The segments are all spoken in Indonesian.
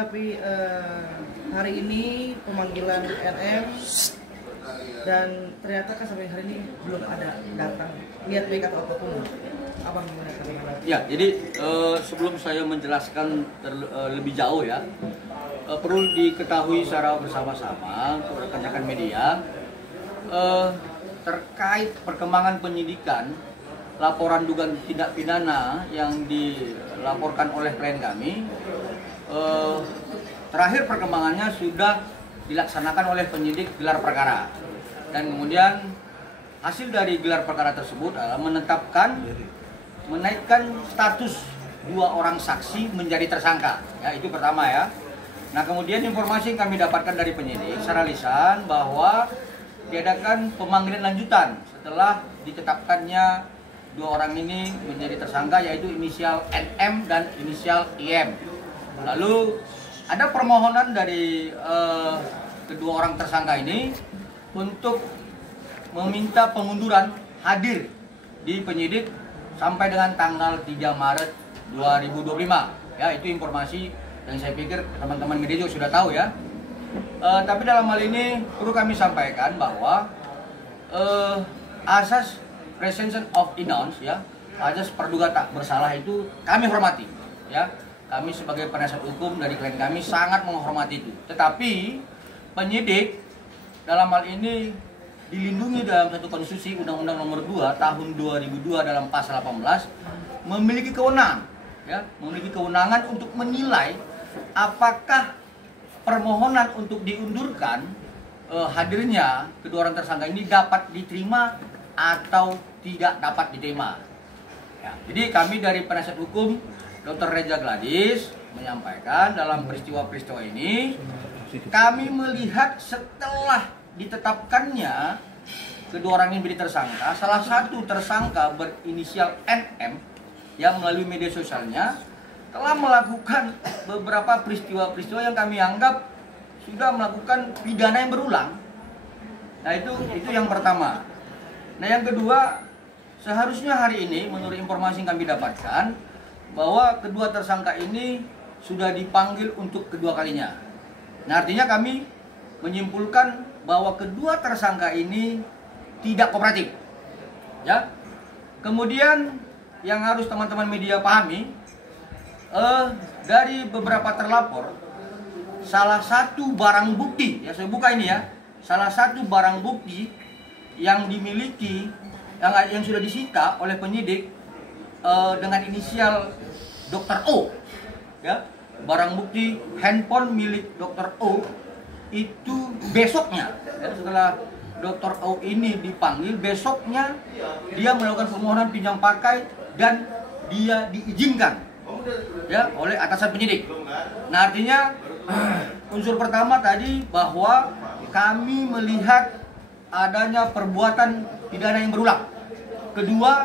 menanggapi hari ini pemanggilan RM dan ternyata kan sampai hari ini belum ada datang niat baik atau apapun, abang gimana? Ya, jadi sebelum saya menjelaskan lebih jauh ya, perlu diketahui secara bersama-sama untuk rekan-rekan media terkait perkembangan penyidikan laporan dugaan tindak pidana yang dilaporkan oleh klien kami. Terakhir perkembangannya sudah dilaksanakan oleh penyidik gelar perkara, dan kemudian hasil dari gelar perkara tersebut adalah menaikkan status 2 orang saksi menjadi tersangka. Ya, itu pertama ya. Nah, kemudian informasi yang kami dapatkan dari penyidik secara lisan bahwa diadakan pemanggilan lanjutan setelah ditetapkannya 2 orang ini menjadi tersangka, yaitu inisial NM dan inisial IM. Lalu ada permohonan dari kedua orang tersangka ini untuk meminta pengunduran hadir di penyidik sampai dengan tanggal 3 Maret 2025. Ya, itu informasi yang saya pikir teman-teman media juga sudah tahu ya. Tapi dalam hal ini perlu kami sampaikan bahwa asas presumption of innocence ya, asas praduga tak bersalah itu kami hormati ya. Kami sebagai penasihat hukum dari klien kami sangat menghormati itu. Tetapi penyidik dalam hal ini dilindungi dalam satu konstitusi Undang-Undang Nomor 2 Tahun 2002 dalam pasal 18 memiliki kewenangan ya, memiliki kewenangan untuk menilai apakah permohonan untuk diundurkan hadirnya kedua orang tersangka ini dapat diterima atau tidak dapat diterima. Ya, jadi kami dari penasihat hukum Dr. Reza Gladys menyampaikan dalam peristiwa-peristiwa ini kami melihat setelah ditetapkannya kedua orang ini menjadi tersangka, salah satu tersangka berinisial NM yang melalui media sosialnya telah melakukan beberapa peristiwa-peristiwa yang kami anggap sudah melakukan pidana yang berulang. Nah, itu yang pertama. Nah, yang kedua, seharusnya hari ini menurut informasi yang kami dapatkan bahwa kedua tersangka ini sudah dipanggil untuk kedua kalinya. Nah, artinya kami menyimpulkan bahwa kedua tersangka ini tidak kooperatif. Ya. Kemudian yang harus teman-teman media pahami, dari beberapa terlapor, salah satu barang bukti, ya saya buka ini ya, salah satu barang bukti yang dimiliki, yang sudah disita oleh penyidik dengan inisial Dr. O, ya, barang bukti handphone milik Dr. O itu besoknya, ya, setelah Dr. O ini dipanggil, besoknya dia melakukan permohonan pinjam pakai dan dia diizinkan ya oleh atasan penyidik. Nah, artinya unsur pertama tadi bahwa kami melihat adanya perbuatan pidana yang berulang. Kedua,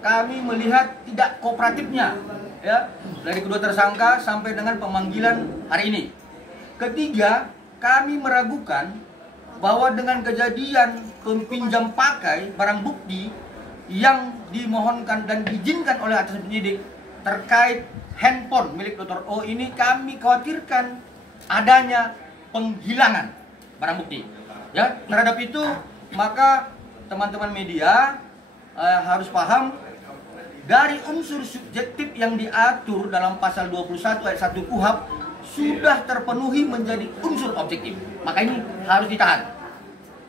kami melihat tidak kooperatifnya ya dari kedua tersangka sampai dengan pemanggilan hari ini. Ketiga, kami meragukan bahwa dengan kejadian pinjam pakai barang bukti yang dimohonkan dan diizinkan oleh atasan penyidik terkait handphone milik Dr. O ini, kami khawatirkan adanya penghilangan barang bukti. Ya, terhadap itu maka teman-teman media harus paham dari unsur subjektif yang diatur dalam pasal 21 ayat 1 KUHP sudah terpenuhi menjadi unsur objektif. Maka ini harus ditahan.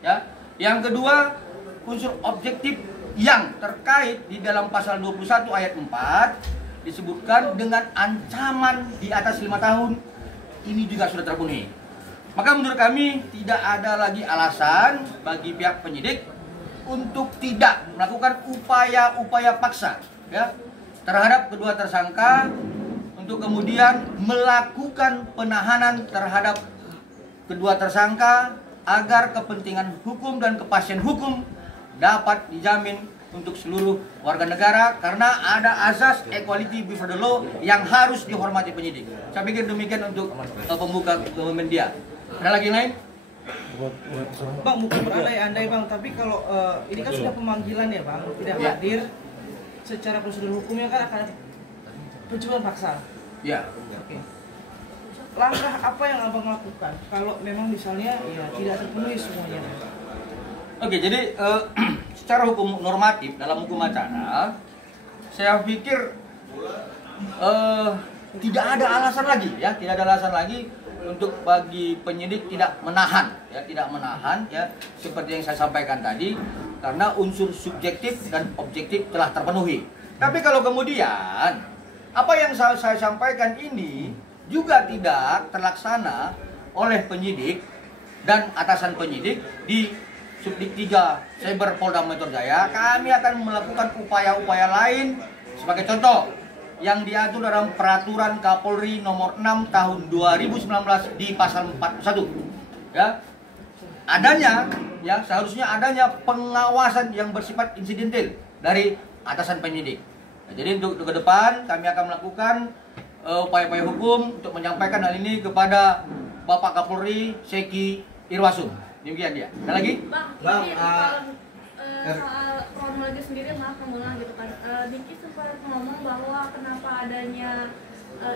Ya. Yang kedua, unsur objektif yang terkait di dalam pasal 21 ayat 4 disebutkan dengan ancaman di atas 5 tahun, ini juga sudah terpenuhi. Maka menurut kami tidak ada lagi alasan bagi pihak penyidik untuk tidak melakukan upaya-upaya paksa ya terhadap kedua tersangka untuk kemudian melakukan penahanan terhadap kedua tersangka agar kepentingan hukum dan kepastian hukum dapat dijamin untuk seluruh warga negara, karena ada asas equality before the law yang harus dihormati penyidik. Saya pikir demikian untuk pembuka media. Ada lagi lain? Bang, mungkin berandai-andai Bang, tapi kalau ini kan sudah pemanggilan ya Bang, tidak hadir, secara prosedur hukumnya kan akan pencurian paksa. Ya. Oke. langkah apa yang abang lakukan kalau memang misalnya ya tidak terpenuhi semuanya? Oke, jadi secara hukum normatif dalam hukum acara, saya pikir tidak ada alasan lagi ya, tidak ada alasan lagi untuk bagi penyidik tidak menahan ya, seperti yang saya sampaikan tadi, karena unsur subjektif dan objektif telah terpenuhi. Tapi kalau kemudian apa yang saya sampaikan ini juga tidak terlaksana oleh penyidik dan atasan penyidik di Subdik 3 Cyber Polda Metro Jaya, kami akan melakukan upaya-upaya lain. Sebagai contoh, yang diatur dalam Peraturan Kapolri Nomor 6 Tahun 2019 di Pasal 41. Ya, seharusnya adanya pengawasan yang bersifat insidental dari atasan penyidik. Nah, jadi untuk ke depan kami akan melakukan upaya-upaya hukum untuk menyampaikan hal ini kepada Bapak Kapolri Seki Irwasum. Demikian dia. Ada lagi? Bang, soal kronologi sendiri, maaf mengulang gitu kan. Diki sempat ngomong bahwa kenapa adanya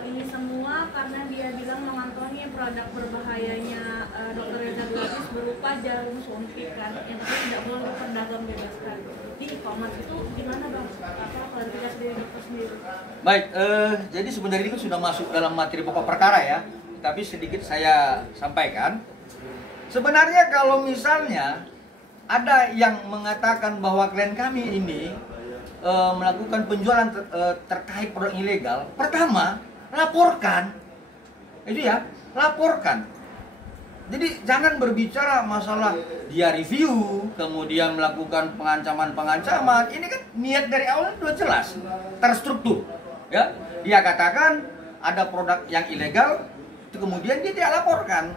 ini semua karena dia bilang mengantongi produk berbahayanya Dr. Reza Gladys berupa jarum suntik kan, yang tidak boleh berdagang bebaskan. Di e-commerce itu gimana bang? Apa klarifikasi dari dokter sendiri? Baik, jadi sebenarnya ini kan sudah masuk dalam materi pokok perkara ya, tapi sedikit saya sampaikan. Sebenarnya kalau misalnya ada yang mengatakan bahwa klien kami ini melakukan penjualan terkait produk ilegal, pertama laporkan, itu ya, laporkan. Jadi jangan berbicara masalah dia review, kemudian melakukan pengancaman. Ini kan niat dari awal sudah jelas, terstruktur. Ya, dia katakan ada produk yang ilegal, kemudian dia tidak laporkan,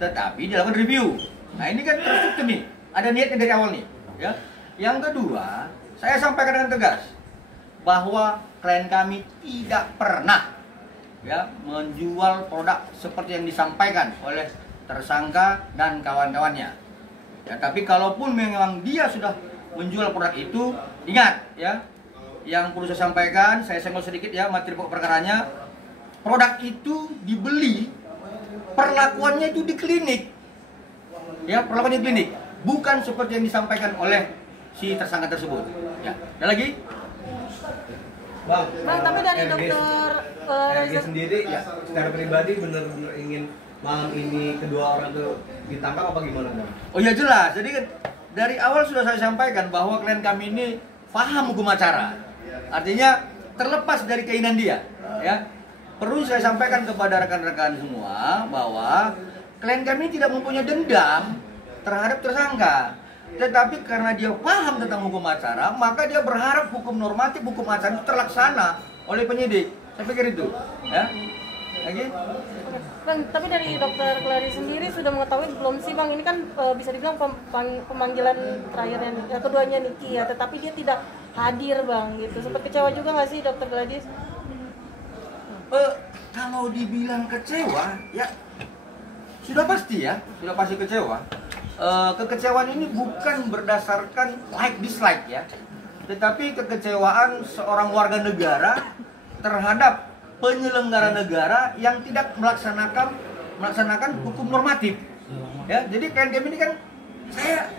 tetapi dia lakukan review. Nah ini kan terstruktur nih, ada niatnya dari awal nih. Ya. Yang kedua, saya sampaikan dengan tegas bahwa klien kami tidak pernah ya menjual produk seperti yang disampaikan oleh tersangka dan kawan-kawannya. Ya, tapi kalaupun memang dia sudah menjual produk itu, ingat ya, yang perlu saya sampaikan, saya senggol sedikit ya materi pokok perkaranya. Produk itu dibeli, perlakuannya itu di klinik. Ya, perlakuannya di klinik, bukan seperti yang disampaikan oleh si tersangka tersebut. Ya, ada lagi? Bang, tapi dari dokter RG sendiri ya secara pribadi benar-benar ingin malam ini kedua orang itu ditangkap apa gimana bang? Oh ya jelas, jadi kan dari awal sudah saya sampaikan bahwa klien kami ini paham hukum acara. Artinya terlepas dari keinginan dia, ya. Perlu saya sampaikan kepada rekan-rekan semua bahwa klien kami tidak mempunyai dendam terhadap tersangka. Tetapi karena dia paham tentang hukum acara, maka dia berharap hukum normatif, hukum acara itu terlaksana oleh penyidik. Saya pikir itu, ya. Lagi? Bang, tapi dari dokter Clary sendiri sudah mengetahui belum sih bang, ini kan bisa dibilang pemanggilan terakhirnya keduanya Niki ya, tetapi dia tidak hadir bang gitu. Sempat kecewa juga nggak sih dokter Gladys? Kalau dibilang kecewa, ya sudah pasti ya, sudah pasti kecewa. Kekecewaan ini bukan berdasarkan like dislike ya, tetapi kekecewaan seorang warga negara terhadap penyelenggara negara yang tidak melaksanakan hukum normatif. Ya, jadi klien kami ini kan saya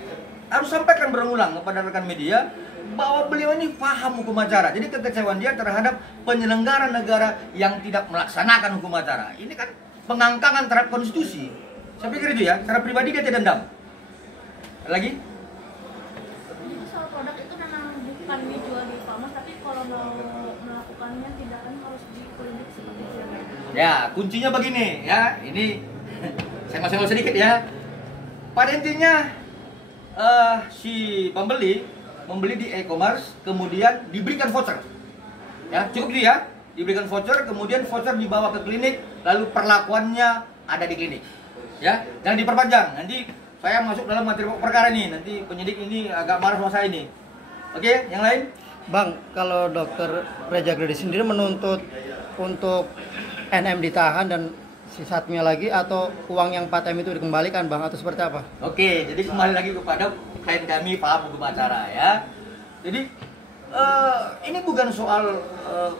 harus sampaikan berulang kepada rekan media bahwa beliau ini paham hukum acara. Jadi kekecewaan dia terhadap penyelenggara negara yang tidak melaksanakan hukum acara. Ini kan pengangkangan terhadap konstitusi. Saya pikir itu ya, secara pribadi dia tidak dendam. Lagi? Jadi soal produk itu memang bukan dijual di e-commerce, tapi kalau mau melakukannya tidak kan harus di klinik seperti itu. Ya, kuncinya begini ya. Ini saya masih sedikit ya. Pada intinya si pembeli membeli di e-commerce, kemudian diberikan voucher. Ya, cukup itu ya. Diberikan voucher, kemudian voucher dibawa ke klinik, lalu perlakuannya ada di klinik. Ya, jangan diperpanjang. Nanti saya masuk dalam materi perkara ini, nanti penyidik ini agak marah sama saya ini. Oke, yang lain? Bang, kalau dokter Reza Gladys sendiri menuntut untuk NM ditahan dan si Satmia lagi, atau uang yang 4M itu dikembalikan bang, atau seperti apa? Oke, jadi kembali lagi kepada klien kami paham hukum acara ya. Jadi ini bukan soal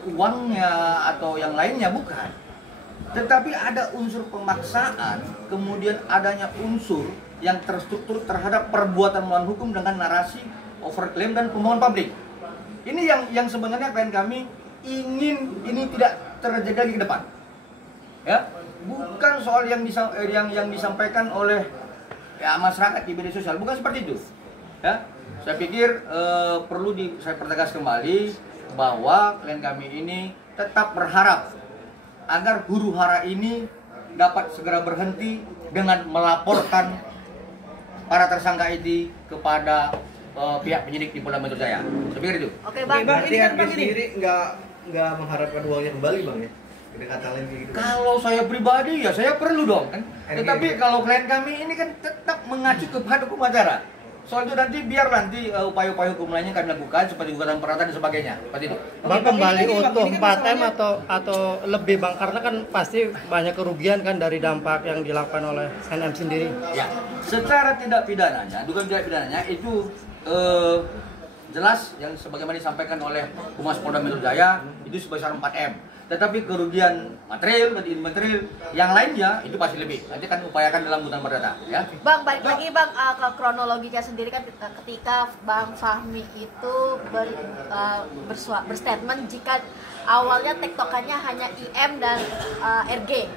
uangnya atau yang lainnya, bukan. Tetapi ada unsur pemaksaan, kemudian adanya unsur yang terstruktur terhadap perbuatan melawan hukum dengan narasi overclaim dan pembohongan publik. Ini yang sebenarnya klien kami ingin ini tidak terjadi lagi ke depan. Ya, bukan soal yang disampaikan oleh ya masyarakat di media sosial, bukan seperti itu. Ya, saya pikir perlu saya pertegas kembali bahwa klien kami ini tetap berharap agar huru hara ini dapat segera berhenti dengan melaporkan para tersangka itu kepada pihak penyidik di Polda Metro Jaya. Saya pikir itu. Oke bang, Berarti ini kan RG Bang, ini. sendiri nggak mengharapkan uangnya kembali bang ya? Kata lain kayak gitu. Kalau saya pribadi ya saya perlu dong kan. RG. Tetapi kalau klien kami ini kan tetap mengacu kepada hukum acara. Soal itu nanti biar nanti upaya-upaya hukum lainnya kami lakukan seperti gugatan perdata dan sebagainya. Seperti itu. Bang, kembali ini, Bang, utuh ini kan 4M atau lebih Bang, karena kan pasti banyak kerugian kan dari dampak yang dilakukan oleh NM sendiri. Ya, secara tidak pidananya, dugaan tidak pidananya itu jelas yang sebagaimana disampaikan oleh Humas Polda Metro Jaya itu sebesar 4M. Tetapi kerugian material dan imaterial yang lainnya itu pasti lebih. Nanti akan upayakan dalam gugatan perdata, ya. Bang, balik lagi Bang ke kronologinya sendiri kan ketika Bang Fahmi itu berstatement jika awalnya tektokannya hanya IM dan RG.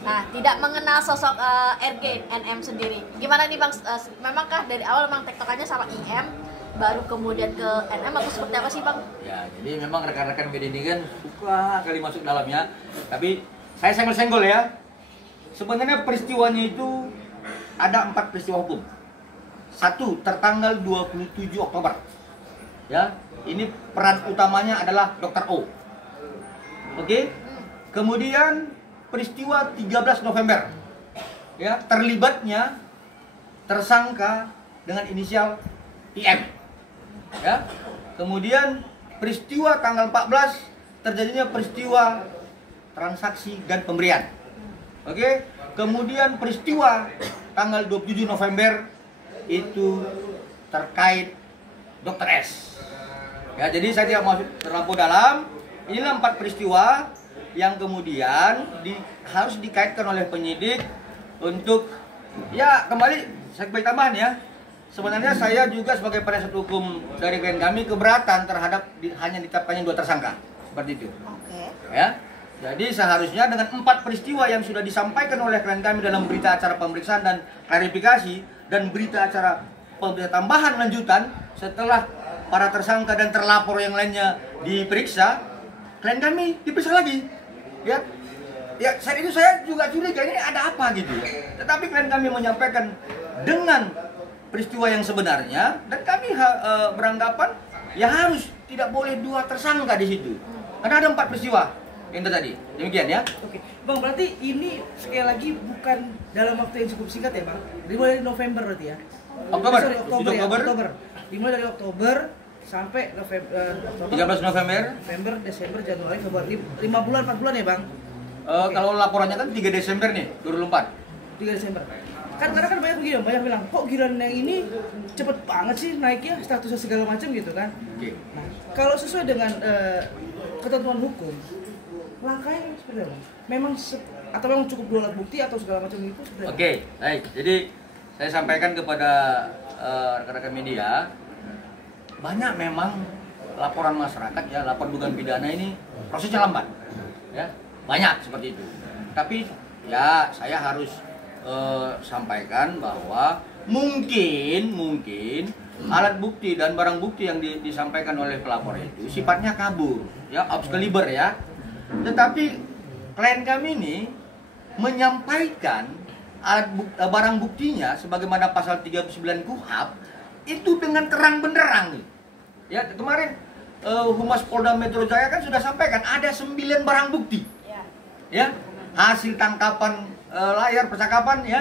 Nah, tidak mengenal sosok RG, NM sendiri. Gimana nih Bang, memangkah dari awal memang tektokannya sama IM baru kemudian ke NM atau seperti apa sih Bang? Ya, jadi memang rekan-rekan media ini kan suka kali masuk dalamnya. Tapi saya senggol-senggol ya. Sebenarnya peristiwanya itu ada 4 peristiwa hukum. 1 tertanggal 27 Oktober. Ya, ini peran utamanya adalah Dr. O. Oke. Kemudian peristiwa 13 November. Ya, terlibatnya tersangka dengan inisial IM. Ya. Kemudian peristiwa tanggal 14 terjadinya peristiwa transaksi dan pemberian. Oke. Kemudian peristiwa tanggal 27 November itu terkait Dr. S. Ya, jadi saya tidak masuk terlampau dalam. Inilah 4 peristiwa yang kemudian harus dikaitkan oleh penyidik untuk ya kembali saya beri tambahan ya. Sebenarnya saya juga sebagai penasihat hukum dari klien kami keberatan terhadap hanya ditetapkannya 2 tersangka seperti itu. Oke. Ya, jadi seharusnya dengan 4 peristiwa yang sudah disampaikan oleh klien kami dalam berita acara pemeriksaan dan klarifikasi dan berita acara tambahan lanjutan setelah para tersangka dan terlapor yang lainnya diperiksa, klien kami diperiksa lagi. Ya, saat itu saya juga curiga ini ada apa gitu ya. Tetapi klien kami menyampaikan dengan peristiwa yang sebenarnya dan kami beranggapan ya harus tidak boleh 2 tersangka di situ karena ada 4 peristiwa yang terjadi. Demikian ya. Oke, Bang, berarti ini sekali lagi bukan dalam waktu yang cukup singkat ya, Bang? Dimulai dari November berarti ya? Oktober. Sorry, Oktober. Oktober. Oktober. Dimulai dari Oktober sampai November, 13 November. November, Desember, Januari, Februari, 5 bulan, 4 bulan ya, Bang? Kalau laporannya kan 3 Desember nih, 2004. 3 Desember. Kan karena kan banyak begini, banyak bilang, kok giliran yang ini cepet banget sih naiknya, statusnya segala macam gitu kan? Oke. Nah, kalau sesuai dengan ketentuan hukum, langkahnya seperti apa? Atau memang cukup 2 alat bukti atau segala macam itu? Oke, baik. Jadi saya sampaikan kepada rekan-rekan media, banyak memang laporan masyarakat ya, lapor dugaan pidana ini prosesnya lambat, ya banyak seperti itu. Tapi ya saya harus sampaikan bahwa mungkin alat bukti dan barang bukti yang disampaikan oleh pelapor itu sifatnya kabur, ya off caliber ya. Tetapi klien kami ini menyampaikan barang buktinya sebagaimana pasal 39 KUHP itu dengan terang benderang. Ya, kemarin Humas Polda Metro Jaya kan sudah sampaikan ada 9 barang bukti. Ya, hasil tangkapan layar percakapan ya,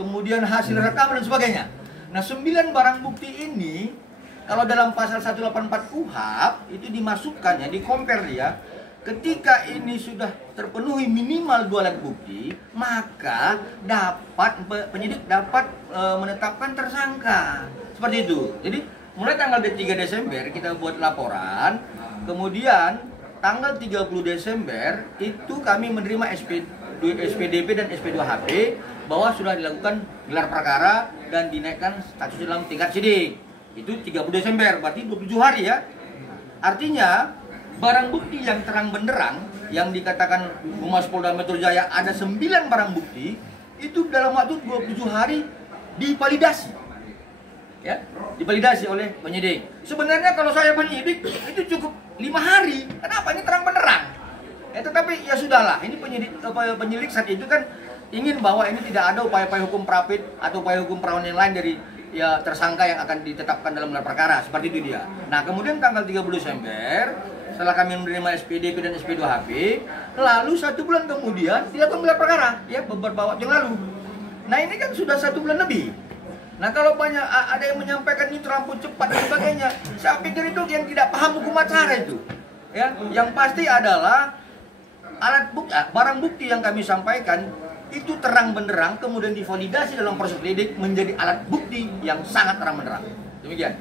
kemudian hasil rekaman dan sebagainya. Nah, 9 barang bukti ini kalau dalam pasal 184 KUHP itu dimasukkan ya, di-compare ya. Ketika ini sudah terpenuhi minimal 2 alat bukti, maka penyidik dapat menetapkan tersangka. Seperti itu. Jadi mulai tanggal 3 Desember kita buat laporan, kemudian tanggal 30 Desember itu kami menerima SP SPDP dan SP2HP bahwa sudah dilakukan gelar perkara dan dinaikkan status dalam tingkat sidik. Itu 30 Desember, berarti 27 hari ya. Artinya barang bukti yang terang benderang yang dikatakan Humas Polda Metro Jaya ada 9 barang bukti itu dalam waktu 27 hari divalidasi. Ya, divalidasi oleh penyidik. Sebenarnya kalau saya penyidik itu cukup 5 hari. Kenapa? Ini terang benderang. Ya, tetapi ya sudahlah. Ini penyidik saat itu kan ingin bahwa ini tidak ada upaya-upaya hukum prapit atau upaya hukum perawan yang lain dari ya tersangka yang akan ditetapkan dalam gelar perkara. Seperti itu dia. Nah, kemudian tanggal 30 Desember setelah kami menerima SPDP dan SP2HP, lalu 1 bulan kemudian dilakukan gelar perkara, ya beberapa waktu yang lalu. Nah, ini kan sudah 1 bulan lebih. Nah, kalau banyak ada yang menyampaikan ini terlampau cepat dan sebagainya, saya pikir itu yang tidak paham hukum acara itu. Ya, yang pasti adalah barang bukti yang kami sampaikan itu terang benderang, kemudian divalidasi dalam proses lidik menjadi alat bukti yang sangat terang benderang. Demikian.